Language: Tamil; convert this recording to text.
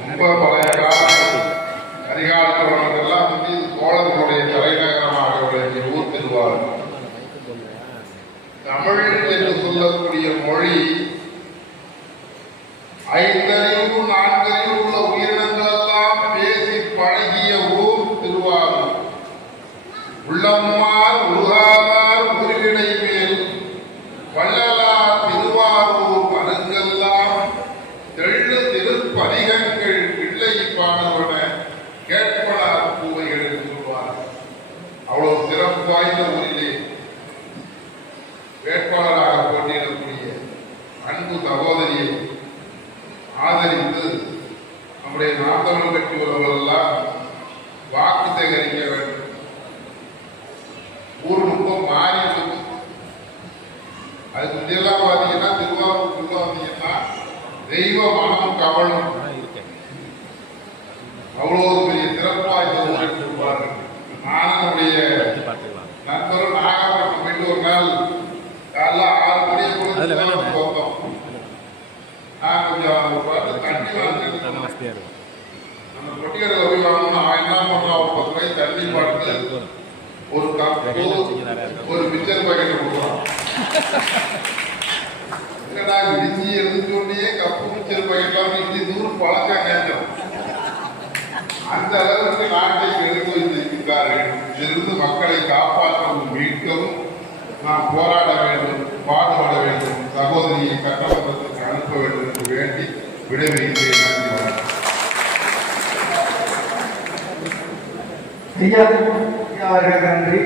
ரொம்ப பழைய கால அதிகாலத்தோடெல்லாம் வந்து சோழர்களுடைய தலைநகரமாக விளங்கிய ஊர் திருவாரூர். தமிழ் என்று சொல்லக்கூடிய மொழி ஐந்தறிவு நான்கறிவு உள்ள உயிரினங்கள் எல்லாம் பேசி பழகிய ஊர் திருவாரூர். உள்ளம்மார் உருகாதார் உருவினை மேல் வள்ளலார் திருவாரூர் மனங்கெல்லாம் தெள்ளு திருப்பதிகங்கள் பிள்ளை பாடுவன கேட்பனார் பூவைகள் என்று சொல்வார். அவ்வளவு சிறப்பு வாய்ந்த ஊரிலே வேட்பாளராக போட்டியிடக்கூடிய அன்பு சகோதரியை ஆதரித்து நம்முடைய நாட்டவர் கட்சி உள்ளவர்களெல்லாம் வாக்கு சேகரிக்க வேண்டும். ஊர் ரொம்ப மாறி இருக்கு. அதுக்கு முன்னெல்லாம் பார்த்தீங்கன்னா திருவாரூருக்குள்ள வந்தீங்கன்னா தெய்வ மனம் கவனம் அவ்வளவு பெரிய சிறப்பாக இருப்பார்கள். நானும் நம்முடைய நண்பரும் நாகப்பட்டினம் போயிட்டு ஒரு நாள் காலைல 6 மணியை போய் போட்டோம். நான் கொஞ்சம் பார்த்து தண்ணி வாங்கிட்டு நம்ம பொட்டிகளில் போய் வாங்கணும். அவன் என்ன பண்ணுறான், ஒரு 10 ரூபாய் தண்ணி பாட்டு ஒரு கப்பு ஒரு மிச்சர் பாக்கெட்டை கொடுக்குறான். என்னடா இஞ்சி எழுந்தோடனே கப்பு மிச்சர் பாக்கெட்லாம் இஞ்சி 100 பழக்கம் நேரம் அந்த அளவுக்கு நாட்டை எடுத்து வைத்திருக்கிறார்கள். இதிலிருந்து மக்களை காப்பாற்றவும் மீட்கவும் நாம் போராட வேண்டும், பாடுபட வேண்டும், சகோதரியை சட்டமன்றத்திற்கு அனுப்ப வேண்டும் என்று வேண்டி விடைபெறுகிறேன். நன்றி. ஐயா அவர்களுக்கு நன்றி.